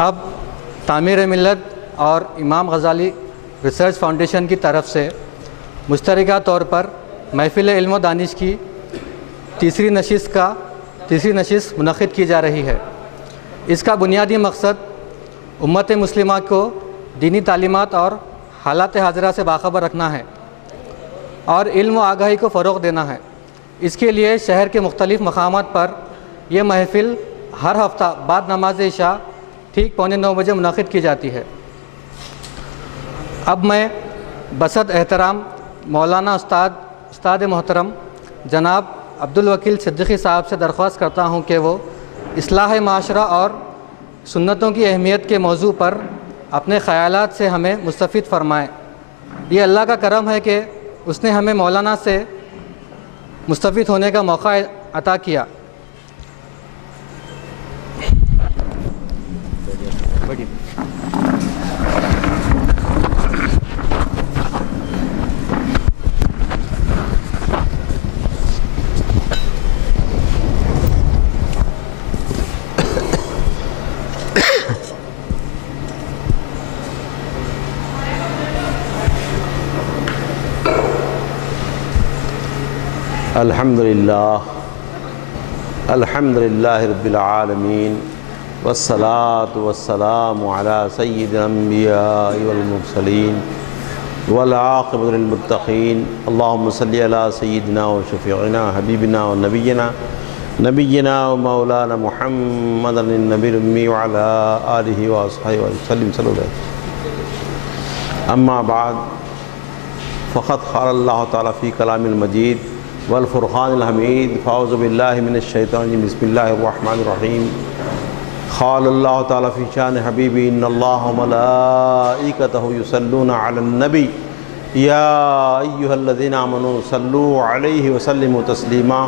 اب تعمیر ملت اور امام غزالی ریسرچ فاؤنڈیشن کی طرف سے مشترکہ طور پر محفل علم و دانش کی تیسری نشست منعقد کی جا رہی ہے۔ اس کا بنیادی مقصد امت مسلمہ کو دینی تعلیمات اور حالات حاضرہ سے باخبر رکھنا ہے اور علم و آگاہی کو فروغ دینا ہے۔ اس کے لیے شہر کے مختلف مقامات پر یہ محفل ہر ہفتہ بعد نماز عشاء ٹھیک 8:45 بجے منعقد کی جاتی ہے۔ اب میں بصد احترام مولانا استاد محترم جناب عبدالوکیل صدیقی صاحب سے درخواست کرتا ہوں کہ وہ اصلاح معاشرہ اور سنتوں کی اہمیت کے موضوع پر اپنے خیالات سے ہمیں مستفید فرمائیں۔ یہ اللہ کا کرم ہے کہ اس نے ہمیں مولانا سے مستفید ہونے کا موقع عطا کیا۔ الحمد للہ رب العالمین والصلاة والسلام علی سید الانبیاء والمرسلین والعاقبۃ للمتقین اللہم صلی علی سیدنا و شفیعنا حبیبنا و نبینا و مولانا محمد النبی الامی وعلی آلہ و اصحابہ وسلم صلی اللہ علیہ وسلم۔ اما بعد فقد قال اللہ تعالی فی کلام المجید والفرقان الحمید فاعوذ باللہ من الشیطان الرجیم بسم اللہ الرحمن الرحیم۔ قال اللہ تعالی فی شان حبیبی ان اللہ وملائکتہ یصلون علی النبی یا ایہا الذین آمنوا صلوا علیہ وسلموا تسلیما۔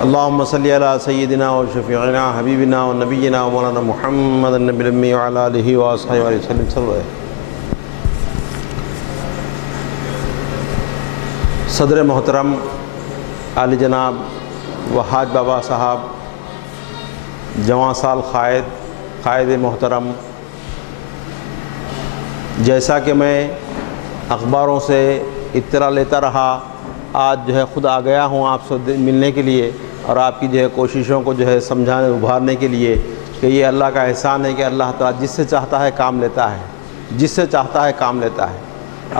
اللہم صلی علی سیدنا و شفیعنا حبیبنا و نبینا و مولانا محمد النبی الامی وعلی آلہ و اصحابہ وسلم صلی اللہ علیہ وسلم۔ صدر محترم عالی جناب وحاج بابا صاحب، جواں سال قائد محترم، جیسا کہ میں اخباروں سے اطلاع لیتا رہا، آج جو ہے خود آ گیا ہوں آپ سے ملنے کے لیے اور آپ کی جو ہے کوششوں کو جو ہے سمجھانے ابھارنے کے لیے کہ یہ اللہ کا احسان ہے کہ اللہ تعالیٰ جس سے چاہتا ہے کام لیتا ہے، جس سے چاہتا ہے کام لیتا ہے،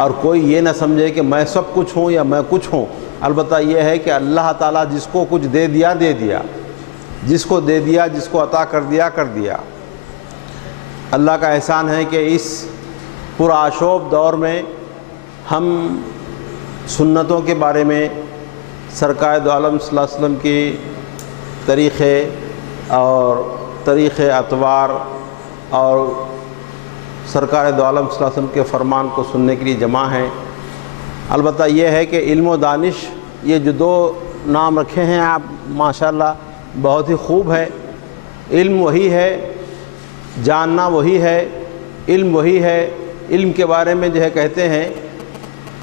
اور کوئی یہ نہ سمجھے کہ میں سب کچھ ہوں یا میں کچھ ہوں۔ البتہ یہ ہے کہ اللہ تعالیٰ جس کو کچھ دے دیا جس کو دے دیا، جس کو عطا کر دیا۔ اللہ کا احسان ہے کہ اس پرآشوب دور میں ہم سنتوں کے بارے میں، سرکار دو عالم صلی اللہ علیہ وسلم کی طریقے اطوار اور سرکار دو عالم صلی اللہ علیہ وسلم کے فرمان کو سننے کے لیے جمع ہیں۔ البتہ یہ ہے کہ علم و دانش، یہ جو دو نام رکھے ہیں آپ ماشاءاللہ بہت ہی خوب ہے۔ علم وہی ہے، جاننا وہی ہے، علم وہی ہے۔ علم کے بارے میں جو ہے کہتے ہیں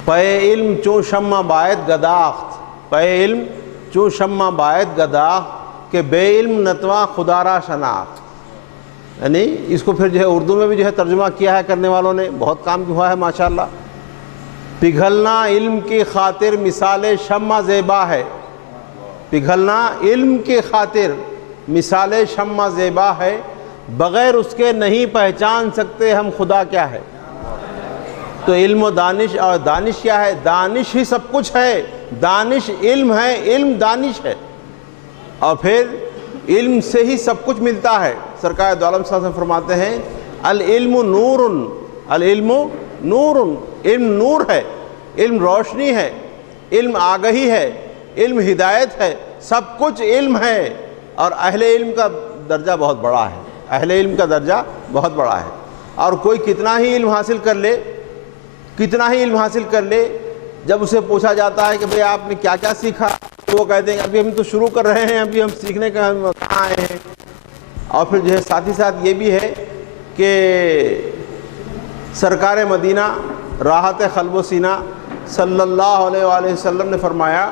پے علم چوں شمع باید گداخت، پے علم چوں شمع باید گداخت کہ بے علم نتواں خدا را شناخت۔ یعنی اس کو پھر جو ہے اردو میں بھی جو ہے ترجمہ کیا ہے کرنے والوں نے، بہت کام ہوا ہے ماشاءاللہ۔ پگھلنا علم کی خاطر مثال شمع زیبا ہے، پگھلنا علم کی خاطر مثال شمع زیبا ہے، بغیر اس کے نہیں پہچان سکتے ہم خدا کیا ہے۔ تو علم و دانش، اور دانش کیا ہے؟ دانش ہی سب کچھ ہے، دانش علم ہے، علم دانش ہے، اور پھر علم سے ہی سب کچھ ملتا ہے۔ سرکار دو عالم صلی اللہ علیہ وسلم فرماتے ہیں العلم نور، العلم نور، علم نور ہے، علم روشنی ہے، علم آگہی ہے، علم ہدایت ہے، سب کچھ علم ہے۔ اور اہل علم کا درجہ بہت بڑا ہے، اہل علم کا درجہ بہت بڑا ہے۔ اور کوئی کتنا ہی علم حاصل کر لے، کتنا ہی علم حاصل کر لے، جب اسے پوچھا جاتا ہے کہ بھئی آپ نے کیا کیا سیکھا، تو وہ کہتے ہیں ابھی ہم تو شروع کر رہے ہیں، ابھی ہم سیکھنے کا کہاں آئے ہیں۔ اور پھر جو ہے ساتھ ہی ساتھ یہ بھی ہے کہ سرکار مدینہ راحت قلب و سینہ صلی اللہ علیہ وآلہ وسلم نے فرمایا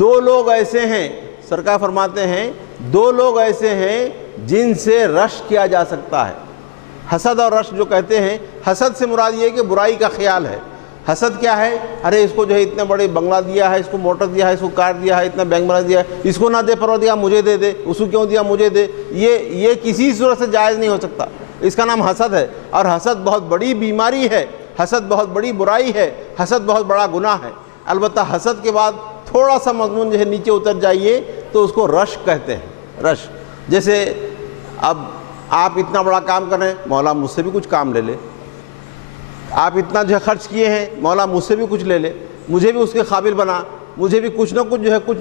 دو لوگ ایسے ہیں، سرکار فرماتے ہیں دو لوگ ایسے ہیں جن سے رشک کیا جا سکتا ہے، حسد اور رشک جو کہتے ہیں، حسد سے مراد یہ ہے کہ برائی کا خیال ہے۔ حسد کیا ہے؟ ارے اس کو جو ہے اتنا بڑے بنگلہ دیا ہے، اس کو موٹر دیا ہے، اس کو کار دیا ہے، اتنا بینک بنا دیا ہے، اس کو نہ دے پروردگار مجھے دے دے، اس کو کیوں دیا مجھے دے۔ یہ کسی صورت سے جائز نہیں ہو سکتا، اس کا نام حسد ہے، اور حسد بہت بڑی بیماری ہے، حسد بہت بڑی برائی ہے، حسد بہت بڑا گناہ ہے۔ البتہ حسد کے بعد تھوڑا سا مضمون جو ہے نیچے اتر جائیے تو اس کو رشک کہتے ہیں۔ رشک جیسے اب آپ اتنا بڑا کام کر رہے ہیں، مولا مجھ سے بھی کچھ کام لے لے، آپ اتنا جو ہے خرچ کیے ہیں، مولا مجھ سے بھی کچھ لے لے، مجھے بھی اس کے قابل بنا، مجھے بھی کچھ نہ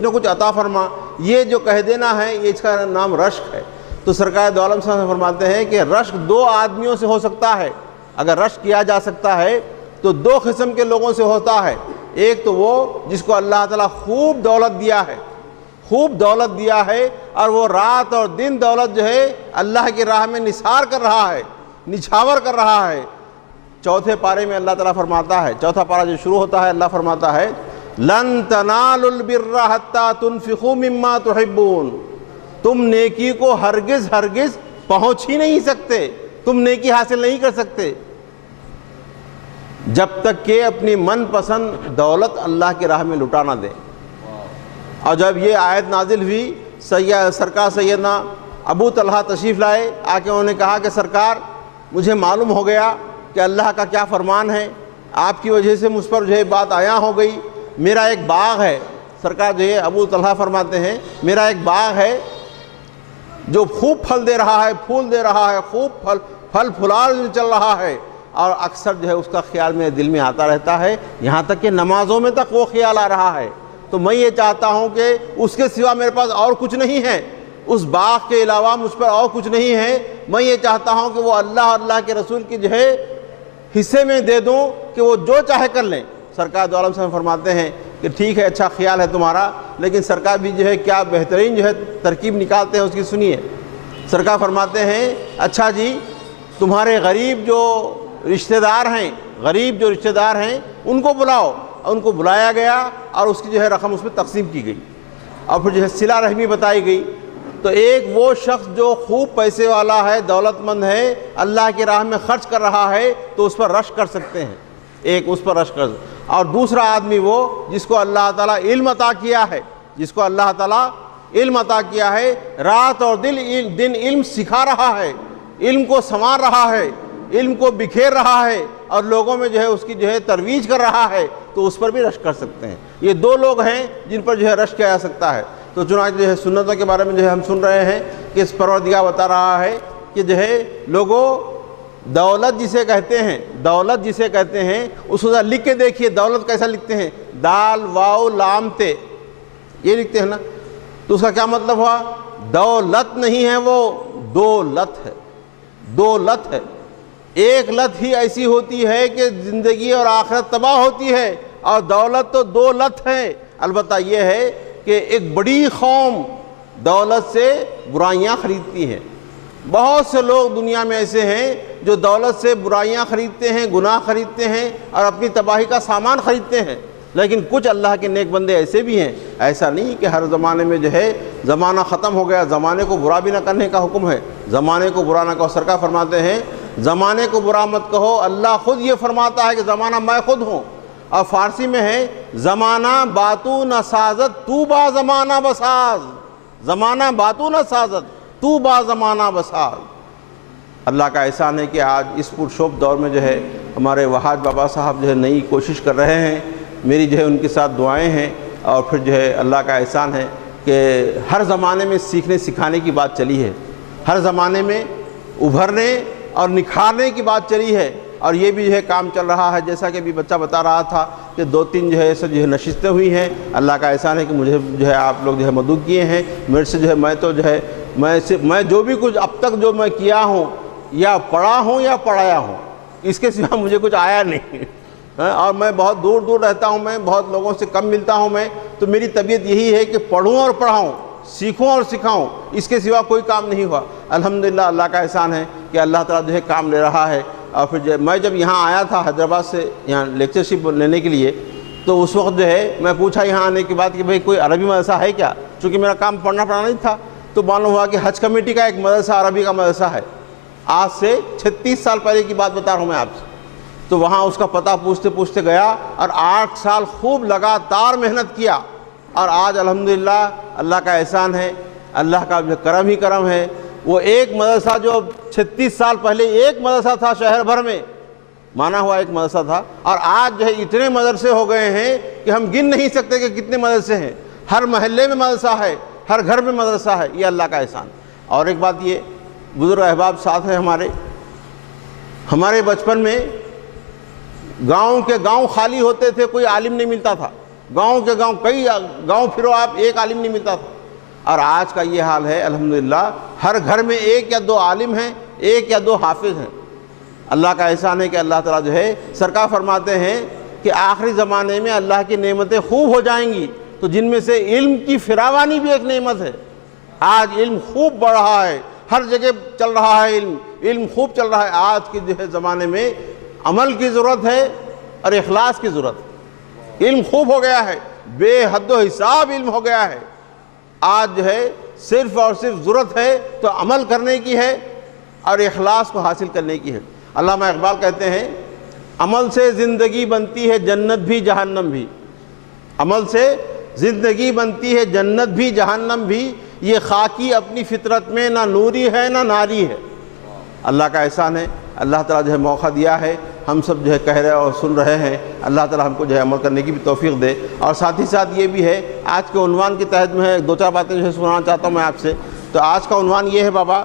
کچھ عطا فرما۔ یہ جو کہہ دینا ہے، یہ اس کا نام رشک ہے۔ تو سرکار دو عالم صلی اللہ علیہ وسلم فرماتے ہیں کہ رشک دو آدمیوں سے ہو سکتا ہے۔ اگر رشک کیا جا سکتا ہے تو دو قسم کے لوگوں سے ہوتا ہے۔ ایک تو وہ جس کو اللہ تعالیٰ خوب دولت دیا ہے اور وہ رات اور دن دولت جو ہے اللہ کی راہ میں نثار کر رہا ہے، نچھاور کر رہا ہے۔ چوتھے پارے میں اللہ تعالیٰ فرماتا ہے، چوتھا پارہ جو شروع ہوتا ہے، اللہ فرماتا ہے لن تنالوا البر حتى تنفقوا مما تحبون۔ تم نیکی کو ہرگز پہنچ ہی نہیں سکتے، تم نیکی حاصل نہیں کر سکتے جب تک کہ اپنی من پسند دولت اللہ کی راہ میں لٹا نہ دیں۔ اور جب یہ آیت نازل ہوئی، سرکار سیدنا ابو طلحہ تشریف لائے، آ کے انہوں نے کہا کہ سرکار مجھے معلوم ہو گیا کہ اللہ کا کیا فرمان ہے، آپ کی وجہ سے مجھ پر جو ہے بات آیا ہو گئی۔ میرا ایک باغ ہے، سرکار جو ہے ابو طلحہ فرماتے ہیں میرا ایک باغ ہے جو خوب پھل دے رہا ہے، پھول دے رہا ہے، خوب پھل پھلال چل رہا ہے، اور اکثر جو ہے اس کا خیال میرے دل میں آتا رہتا ہے، یہاں تک کہ نمازوں میں تک وہ خیال آ رہا ہے۔ تو میں یہ چاہتا ہوں کہ اس کے سوا میرے پاس اور کچھ نہیں ہے، اس باغ کے علاوہ مجھ پر اور کچھ نہیں ہے، میں یہ چاہتا ہوں کہ وہ اللہ اور اللہ کے رسول کی جو ہے حصے میں دے دوں کہ وہ جو چاہے کر لیں۔ سرکار دو عالم صلی اللہ علیہ وسلم فرماتے ہیں کہ ٹھیک ہے، اچھا خیال ہے تمہارا، لیکن سرکار بھی جو ہے کیا بہترین جو ہے ترکیب نکالتے ہیں، اس کی سنیے۔ سرکار فرماتے ہیں اچھا جی، تمہارے غریب جو رشتہ دار ہیں ان کو بلاؤ۔ ان کو بلایا گیا اور اس کی جو ہے رقم اس میں تقسیم کی گئی، اور پھر جو ہے صلہ رحمی بتائی گئی۔ تو ایک وہ شخص جو خوب پیسے والا ہے، دولت مند ہے، اللہ کی راہ میں خرچ کر رہا ہے، تو اس پر رشک کر سکتے ہیں، ایک اس پر رشک کر سکتے ہیں۔ اور دوسرا آدمی وہ جس کو اللہ تعالیٰ علم عطا کیا ہے، رات اور دن علم سکھا رہا ہے، علم کو سنوار رہا ہے، علم کو بکھیر رہا ہے، اور لوگوں میں جو ہے اس کی جو ہے ترویج کر رہا ہے، تو اس پر بھی رشک کر سکتے ہیں۔ یہ دو لوگ ہیں جن پر جو ہے رشک کیا جا سکتا ہے۔ تو چنانچہ جو ہے سنتوں کے بارے میں جو ہے ہم سن رہے ہیں کہ اس پروردگار بتا رہا ہے کہ جو ہے لوگوں دولت جسے کہتے ہیں اس کو ذرا لکھ کے دیکھیے، دولت کیسا لکھتے ہیں، دال واو لام تے، یہ لکھتے ہیں نا، تو اس کا کیا مطلب ہوا؟ دولت نہیں ہے، وہ دو لت ہے۔ ایک لت ہی ایسی ہوتی ہے کہ زندگی اور آخرت تباہ ہوتی ہے، اور دولت تو دو لت ہے۔ البتہ یہ ہے کہ ایک بڑی قوم دولت سے برائیاں خریدتی ہیں۔ بہت سے لوگ دنیا میں ایسے ہیں جو دولت سے برائیاں خریدتے ہیں، گناہ خریدتے ہیں، اور اپنی تباہی کا سامان خریدتے ہیں۔ لیکن کچھ اللہ کے نیک بندے ایسے بھی ہیں۔ ایسا نہیں کہ ہر زمانے میں جو ہے زمانہ ختم ہو گیا، زمانے کو برا بھی نہ کرنے کا حکم ہے، زمانے کو برا نہ کہو۔ سرکار فرماتے ہیں زمانے کو برا مت کہو، اللہ خود یہ فرماتا ہے کہ زمانہ میں خود ہوں۔ اور فارسی میں ہے زمانہ باتو نہ سازت تو با زمانہ بساز، زمانہ باتو نہ سازت تو با زمانہ بساز۔ اللہ کا احسان ہے کہ آج اس پرشوب دور میں جو ہے ہمارے وحاج بابا صاحب جو ہے نئی کوشش کر رہے ہیں، میری جو ہے ان کے ساتھ دعائیں ہیں۔ اور پھر جو ہے اللہ کا احسان ہے کہ ہر زمانے میں سیکھنے سکھانے کی بات چلی ہے، ہر زمانے میں ابھرنے اور نکھارنے کی بات چلی ہے، اور یہ بھی جو ہے کام چل رہا ہے۔ جیسا کہ ابھی بچہ بتا رہا تھا کہ 2-3 جو ہے ایسے جو ہے نشستیں ہوئی ہیں۔ اللہ کا احسان ہے کہ مجھے جو ہے آپ لوگ جو ہے مدعو کیے ہیں، میرے سے جو ہے میں جو بھی کچھ اب تک جو میں کیا ہوں، یا پڑھا ہوں یا پڑھایا ہوں، اس کے سوا مجھے کچھ آیا نہیں۔ اور میں بہت دور دور رہتا ہوں، میں بہت لوگوں سے کم ملتا ہوں، میں تو میری طبیعت یہی ہے کہ پڑھوں اور پڑھاؤں، سیکھوں اور سکھاؤں، اس کے سوا کوئی کام نہیں ہوا۔ الحمدللہ اللہ کا احسان ہے کہ اللہ تعالیٰ جو ہے کام لے رہا ہے۔ اور پھر میں جب یہاں آیا تھا حیدرآباد سے یہاں لیکچرشپ لینے کے لیے، تو اس وقت جو ہے میں پوچھا یہاں آنے کے بعد کہ بھئی کوئی عربی مدرسہ ہے کیا، چونکہ میرا کام پڑھنا نہیں تھا، تو معلوم ہوا کہ حج کمیٹی کا ایک مدرسہ عربی کا مدرسہ ہے۔ آج سے 36 سال پہلے کی بات بتا رہا ہوں میں آپ سے. تو وہاں اس کا پتہ پوچھتے پوچھتے گیا اور 8 سال خوب لگاتار محنت کیا, اور آج الحمدللہ اللہ کا احسان ہے, اللہ کا جو کرم ہی کرم ہے. وہ ایک مدرسہ جو 36 سال پہلے ایک مدرسہ تھا شہر بھر میں, مانا ہوا ایک مدرسہ تھا, اور آج جو ہے اتنے مدرسے ہو گئے ہیں کہ ہم گن نہیں سکتے کہ کتنے مدرسے ہیں. ہر محلے میں مدرسہ ہے, ہر گھر میں مدرسہ ہے. یہ اللہ کا احسان. اور ایک بات یہ, بزرگ احباب ساتھ ہیں ہمارے بچپن میں گاؤں کے گاؤں خالی ہوتے تھے, کوئی عالم نہیں ملتا تھا. گاؤں کے گاؤں, کئی گاؤں پھرو آپ, ایک عالم نہیں ملتا تھا. اور آج کا یہ حال ہے الحمدللہ, ہر گھر میں 1 یا 2 عالم ہیں, 1 یا 2 حافظ ہیں. اللہ کا احسان ہے کہ اللہ تعالیٰ جو ہے, سرکار فرماتے ہیں کہ آخری زمانے میں اللہ کی نعمتیں خوب ہو جائیں گی, تو جن میں سے علم کی فراوانی بھی ایک نعمت ہے. آج علم خوب بڑھ رہا ہے, ہر جگہ چل رہا ہے علم خوب چل رہا ہے. آج کے جو ہے زمانے میں عمل کی ضرورت ہے اور اخلاص کی ضرورت ہے. علم خوب ہو گیا ہے, بے حد و حساب علم ہو گیا ہے. آج جو ہے صرف اور صرف ضرورت ہے تو عمل کرنے کی ہے اور اخلاص کو حاصل کرنے کی ہے. علامہ اقبال کہتے ہیں, عمل سے زندگی بنتی ہے جنت بھی جہنم بھی. عمل سے زندگی بنتی ہے جنت بھی جہنم بھی, یہ خاکی اپنی فطرت میں نہ نوری ہے نہ ناری ہے. اللہ کا احسان ہے, اللہ تعالیٰ جو ہے موقع دیا ہے, ہم سب جو ہے کہہ رہے اور سن رہے ہیں. اللہ تعالیٰ ہم کو جو ہے عمل کرنے کی بھی توفیق دے. اور ساتھ ہی ساتھ یہ بھی ہے, آج کے عنوان کے تحت میں 2-4 باتیں جو ہے سنانا چاہتا ہوں میں آپ سے. تو آج کا عنوان یہ ہے بابا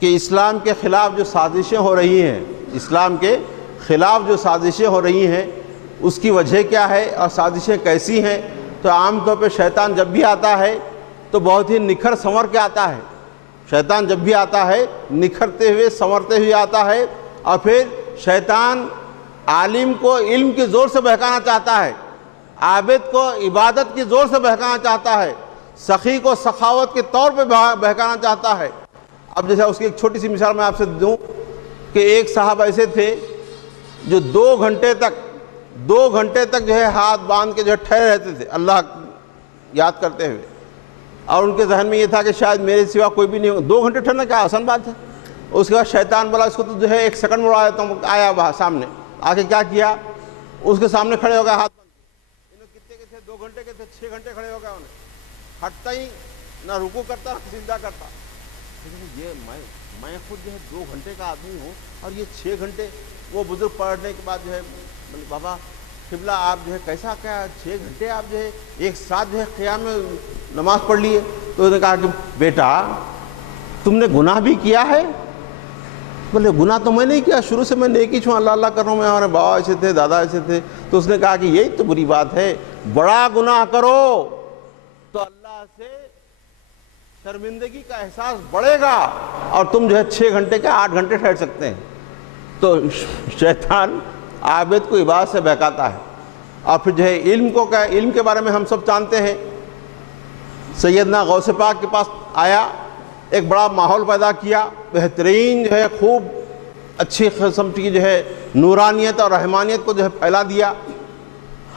کہ اسلام کے خلاف جو سازشیں ہو رہی ہیں, اسلام کے خلاف جو سازشیں ہو رہی ہیں اس کی وجہ کیا ہے اور سازشیں کیسی ہیں. تو عام طور پہ شیطان جب بھی آتا ہے تو بہت ہی نکھر سنور کے آتا ہے. شیطان جب بھی آتا ہے نکھرتے ہوئے سنورتے ہوئے آتا ہے, اور پھر شیطان عالم کو علم کے زور سے بہکانا چاہتا ہے, عابد کو عبادت کی زور سے بہکانا چاہتا ہے, سخی کو سخاوت کے طور پہ بہکانا چاہتا ہے. اب جیسے اس کی ایک چھوٹی سی مثال میں آپ سے دوں کہ ایک صاحب ایسے تھے جو 2 گھنٹے تک جو ہے ہاتھ باندھ کے جو ہے ٹھہرے رہتے تھے اللہ یاد کرتے ہوئے, اور ان کے ذہن میں یہ تھا کہ شاید میرے سوا کوئی بھی نہیں ہوگا. 2 گھنٹے ٹھہرنا کیا آسان بات ہے. اس کے بعد شیطان بولا اس کو تو جو ہے 1 سیکنڈ میں اڑا دیتا ہوں. آیا وہاں سامنے آ کے کیا کیا, اس کے سامنے کھڑے ہو گئے ہاتھ باندھ کے. انہوں کتنے کے تھے, 2 گھنٹے کے تھے, 6 گھنٹے کھڑے ہو گئے. انہیں ہٹتا ہی نہ, رکوع کرتا نہ سجدہ کرتا. یہ میں خود جو ہے 2 گھنٹے کا آدمی ہوں اور یہ 6 گھنٹے. وہ بزرگ پڑھنے کے بعد جو ہے بابا قبلہ آپ جو ہے کیسا کیا 6 گھنٹے آپ جو ہے ایک ساتھ جو ہے قیام میں نماز پڑھ لیے. تو انہوں نے کہا کہ بیٹا تم نے گناہ بھی کیا ہے. بولے گناہ تو میں نہیں کیا, شروع سے میں نیکی چھوں, اللہ اللہ کر رہا ہوں. میں ہمارے بابا ایسے تھے, دادا ایسے تھے. تو اس نے کہا کہ یہی تو بری بات ہے, بڑا گناہ کرو تو اللہ سے شرمندگی کا احساس بڑھے گا, اور تم جو ہے 6 گھنٹے کے 8 گھنٹے ٹھہر سکتے ہیں. تو شیطان عابد کو عبادت سے بہکاتا ہے. اور پھر جو ہے علم کے بارے میں ہم سب جانتے ہیں. سیدنا غوث پاک کے پاس آیا, ایک بڑا ماحول پیدا کیا, بہترین جو ہے خوب اچھی قسم کی جو ہے نورانیت اور رحمانیت کو جو ہے پھیلا دیا.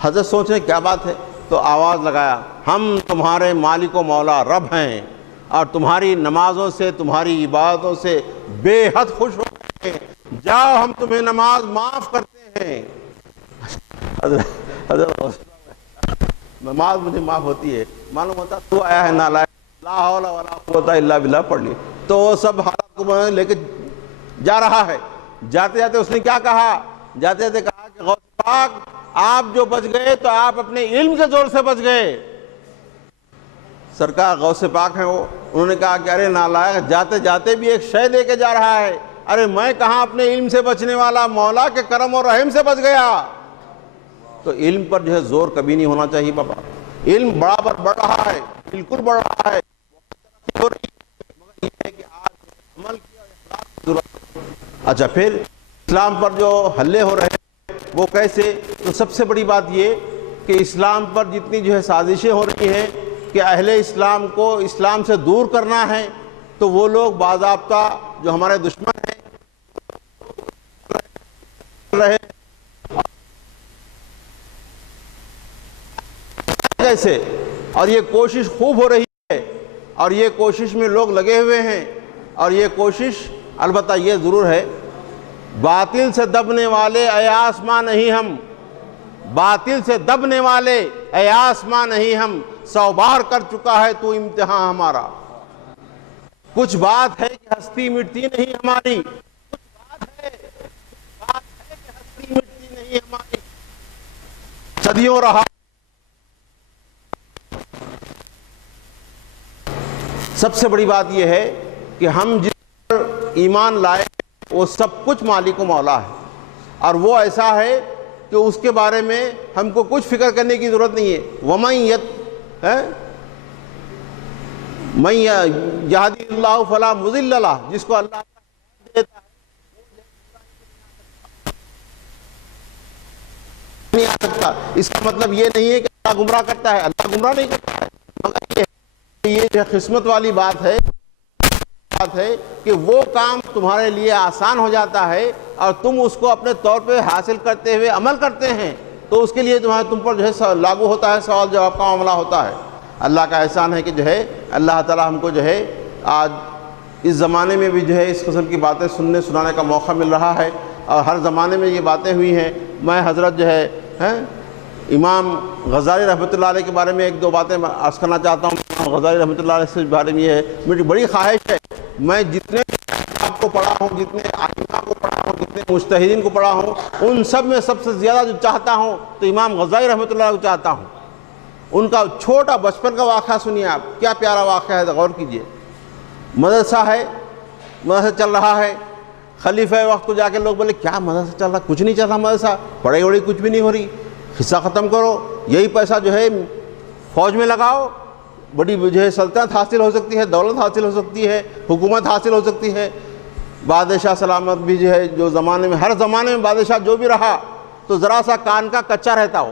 حضرت سوچ رہے کیا بات ہے, تو آواز لگایا, ہم تمہارے مالک و مولا رب ہیں اور تمہاری نمازوں سے تمہاری عبادتوں سے بے حد خوش ہو گئے, جاؤ ہم تمہیں نماز معاف کرتے ہیں. حضرت نماز مجھے معاف ہوتی ہے, معلوم ہوتا تو آیا ہے نالائق, لا حول ولا قوت الا باللہ پڑھ لی. تو وہ سب حالات کو لے کے جا رہا ہے. جاتے جاتے اس نے کیا کہا, جاتے جاتے کہا کہ غوث پاک آپ جو بچ گئے تو آپ اپنے علم کے زور سے بچ گئے. سرکار غوث پاک ہیں وہ, انہوں نے کہا کہ ارے نالائق جاتے جاتے بھی ایک شے دے کے جا رہا ہے. ارے میں کہاں اپنے علم سے بچنے والا, مولا کے کرم اور رحم سے بچ گیا. تو علم پر جو ہے زور کبھی نہیں ہونا چاہیے بابا. علم برابر بڑھ رہا ہے, بالکل بڑھ رہا ہے, مگر یہ ہے کہ آج عمل کی اور اخلاق کی ضرورت. اچھا پھر اسلام پر جو حملے ہو رہے ہیں وہ کیسے. تو سب سے بڑی بات یہ کہ اسلام پر جتنی جو ہے سازشیں ہو رہی ہیں کہ اہل اسلام کو اسلام سے دور کرنا ہے, تو وہ لوگ باضابطہ جو ہمارے دشمن ہیں رہے کیسے. اور یہ کوشش خوب ہو رہی ہے, اور یہ کوشش میں لوگ لگے ہوئے ہیں, اور یہ کوشش البتہ یہ ضرور ہے باطل سے دبنے والے اے آسماں نہیں ہم، باطل سے دبنے والے اے آسماں نہیں ہم، 100 بار کر چکا ہے تو امتحان ہمارا۔ کچھ بات ہے کہ ہستی مٹتی نہیں ہماری، کچھ بات ہے کہ ہستی مٹتی نہیں ہماری، صدیوں رہا۔ سب سے بڑی بات یہ ہے کہ ہم جس پر ایمان لائے وہ سب کچھ مالک و مولا ہے، اور وہ ایسا ہے کہ اس کے بارے میں ہم کو کچھ فکر کرنے کی ضرورت نہیں ہے۔ من یہدی اللہ فلا مضل لہ، جس کو اللہ دیتا ہے نہیں آ سکتا۔ اس کا مطلب یہ نہیں ہے کہ اللہ گمراہ کرتا ہے، اللہ گمراہ نہیں کرتا ہے، مگر یہ جو قسمت والی بات ہے کہ وہ کام تمہارے لیے آسان ہو جاتا ہے اور تم اس کو اپنے طور پہ حاصل کرتے ہوئے عمل کرتے ہیں، تو اس کے لیے تم پر جو ہے لاگو ہوتا ہے، سوال جواب کا معاملہ ہوتا ہے۔ اللہ کا احسان ہے کہ جو ہے اللہ تعالی ہم کو جو ہے آج اس زمانے میں بھی جو ہے اس قسم کی باتیں سننے سنانے کا موقع مل رہا ہے، اور ہر زمانے میں یہ باتیں ہوئی ہیں۔ میں حضرت جو ہے امام غزالی رحمۃ اللہ علیہ کے بارے میں ایک دو باتیں عرض کرنا چاہتا ہوں۔ امام غزالی رحمۃ اللہ علیہ کے بارے میں یہ ہے، میری بڑی خواہش ہے میں جتنے آپ کو پڑھا ہوں، جتنے ائمہ کو پڑھا ہوں، جتنے مجتہدین کو پڑھا ہوں، ان سب میں سب سے زیادہ جو چاہتا ہوں تو امام غزالی رحمۃ اللہ علیہ کو چاہتا ہوں۔ ان کا چھوٹا بچپن کا واقعہ سنیے آپ، کیا پیارا واقعہ ہے، غور کیجئے۔ مدرسہ ہے، مدرسہ چل رہا ہے، خلیفہ وقت کو جا کے لوگ بولے کیا مدرسہ چل رہا، کچھ نہیں چل رہا مدرسہ، پڑھائی وڑھائی کچھ بھی نہیں ہو رہی، حصہ ختم کرو، یہی پیسہ جو ہے فوج میں لگاؤ، بڑی جو ہے سلطنت حاصل ہو سکتی ہے، دولت حاصل ہو سکتی ہے، حکومت حاصل ہو سکتی ہے۔ بادشاہ سلامت بھی جو ہے جو زمانے میں، ہر زمانے میں بادشاہ جو بھی رہا تو ذرا سا کان کا کچا رہتا ہو،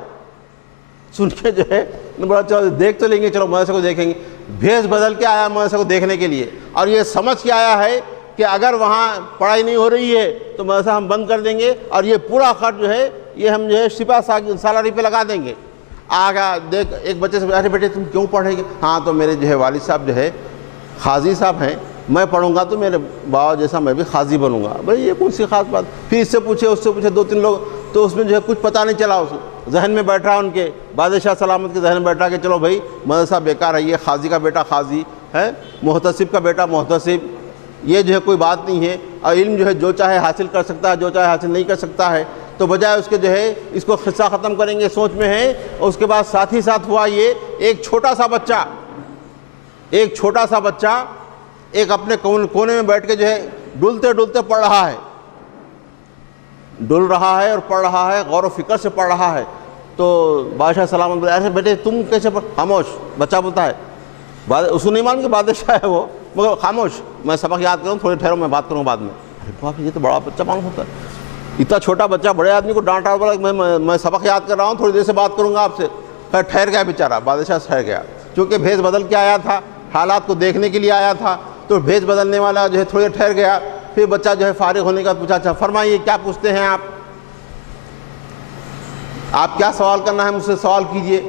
سن کے جو ہے بڑا چلو دیکھ تو لیں گے، چلو مدرسے کو دیکھیں گے، بھیس بدل کے آیا مدرسے کو دیکھنے کے لیے، اور یہ سمجھ کے آیا ہے کہ اگر وہاں پڑھائی نہیں ہو رہی ہے تو مدرسہ ہم بند کر دیں گے، اور یہ پورا خرچ جو ہے یہ ہم جو ہے سپاہ سالاری پہ لگا دیں گے۔ آگا دیکھ ایک بچے سے ارے بیٹے تم کیوں پڑھے گے؟ ہاں تو میرے جو ہے والد صاحب جو ہے قاضی صاحب ہیں، میں پڑھوں گا تو میرے بابا جیسا میں بھی قاضی بنوں گا۔ بھائی یہ کون سی خاص بات؟ پھر اس سے پوچھے اس سے پوچھے، دو تین لوگ، تو اس میں جو ہے کچھ پتہ نہیں چلا، اس ذہن میں بیٹھا ان کے بادشاہ سلامت کے ذہن میں بیٹھا کہ چلو بھائی مدرسہ بیکار ہے، یہ قاضی کا بیٹا قاضی ہے، محتسب کا بیٹا محتسب، یہ جو ہے کوئی بات نہیں ہے، اور علم جو ہے جو چاہے حاصل کر سکتا ہے، جو چاہے حاصل نہیں کر سکتا ہے، تو بجائے اس کے جو ہے اس کو قصہ ختم کریں گے سوچ میں ہے۔ اور اس کے بعد ساتھ ہی ساتھ ہوا یہ، ایک چھوٹا سا بچہ ایک اپنے کونے میں بیٹھ کے جو ہے ڈلتے ڈلتے پڑھ رہا ہے، ڈل رہا ہے اور پڑھ رہا ہے، غور و فکر سے پڑھ رہا ہے۔ تو بادشاہ سلامت بولے ایسے بیٹے تم کیسے پڑھ؟ خاموش، بچہ بولتا ہے، اس کو نہیں مان کے بادشاہ ہے وہ، مگر خاموش، میں سبق یاد کروں، تھوڑے ٹھہرو میں بات کروں بعد میں۔ ارے باپ یہ تو بڑا بچہ معلوم ہوتا ہے، اتنا چھوٹا بچہ بڑے آدمی کو ڈانٹا، بولا میں سبق یاد کر رہا ہوں، تھوڑی دیر سے بات کروں گا آپ سے۔ پھر ٹھہر گیا بیچارہ، بادشاہ ٹھہر گیا، چونکہ بھیس بدل کے آیا تھا، حالات کو دیکھنے کے لیے آیا تھا، تو بھیس بدلنے والا جو ہے تھوڑی ٹھہر گیا۔ پھر بچہ جو ہے فارغ ہونے کا پوچھا، اچھا فرمائیے کیا پوچھتے ہیں آپ کیا سوال کرنا ہے مجھ سے سوال کیجئے۔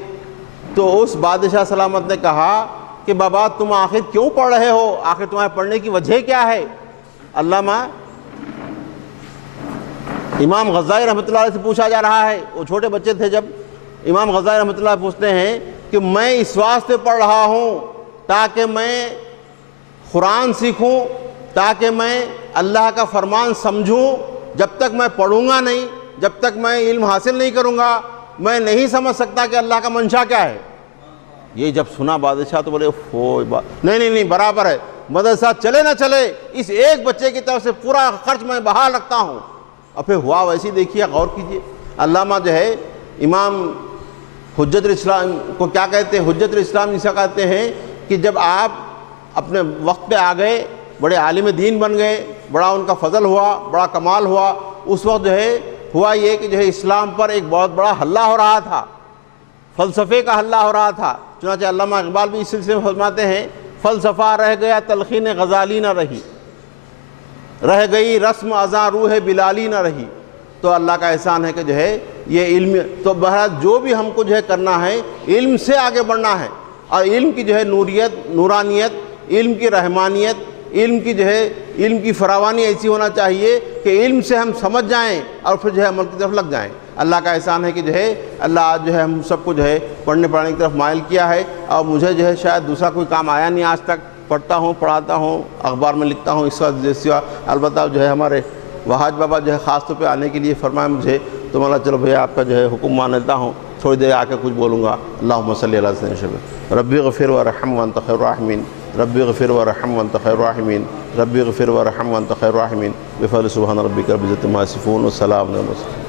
تو اس بادشاہ سلامت نے کہا کہ بابا تم آخر کیوں پڑھ رہے ہو، آخر تمہارے پڑھنے کی وجہ کیا ہے؟ علامہ امام غزالی رحمۃ اللہ علیہ سے پوچھا جا رہا ہے، وہ چھوٹے بچے تھے جب، امام غزالی رحمۃ اللہ پوچھتے ہیں کہ میں اس واسطے پڑھ رہا ہوں تاکہ میں قرآن سیکھوں، تاکہ میں اللہ کا فرمان سمجھوں۔ جب تک میں پڑھوں گا نہیں، جب تک میں علم حاصل نہیں کروں گا، میں نہیں سمجھ سکتا کہ اللہ کا منشا کیا ہے۔ یہ جب سنا بادشاہ تو بولے نہیں برابر ہے، مدرسہ چلے نہ چلے، اس ایک بچے کی طرف سے پورا خرچ میں بحال رکھتا ہوں۔ اور پھر ہوا ویسی، دیکھیے غور کیجئے، علامہ جو ہے امام حجت الاسلام کو کیا کہتے ہیں؟ حجت الاسلام اسے کہتے ہیں کہ جب آپ اپنے وقت پہ آ گئے، بڑے عالم دین بن گئے، بڑا ان کا فضل ہوا، بڑا کمال ہوا، اس وقت جو ہے ہوا یہ کہ جو ہے اسلام پر ایک بہت بڑا حلہ ہو رہا تھا، فلسفے کا حلہ ہو رہا تھا۔ چنانچہ علامہ اقبال بھی اس سلسلے میں فرماتے ہیں، فلسفہ رہ گیا تلخین غزالی نہ رہی، رہ گئی رسم ازاں روح بلالی نہ رہی۔ تو اللہ کا احسان ہے کہ جو ہے یہ علم، تو بہرحال جو بھی ہم کو جو ہے کرنا ہے، علم سے آگے بڑھنا ہے، اور علم کی جو ہے نوریت، نورانیت، علم کی رحمانیت، علم کی جو ہے علم کی فراوانی ایسی ہونا چاہیے کہ علم سے ہم سمجھ جائیں اور پھر جو ہے عمل کی طرف لگ جائیں۔ اللہ کا احسان ہے کہ جو ہے اللہ آج جو ہے ہم سب کو جو ہے پڑھنے پڑھانے کی طرف مائل کیا ہے، اور مجھے جو ہے شاید دوسرا کوئی کام آیا نہیں آج تک، پڑھتا ہوں، پڑھاتا ہوں، اخبار میں لکھتا ہوں، اس وقت جیسے البتہ جو ہے ہمارے وہاج بابا جو ہے خاص طور پہ آنے کے لیے فرمایا مجھے، تو میں چلو بھیا آپ کا جو ہے حکم مان لیتا ہوں، تھوڑی دیر آ کے کچھ بولوں گا۔ اللہم صلی علی سیدنا ربی اغفر ورحم وانت خیر الراحمین، ربی اغفر ورحم وانت خیر الراحمین، ربی اغفر ورحم وانت خیر الراحمین، بفضل سبحان ربک رب العزۃ عما یصفون والسلام علی المرسلین۔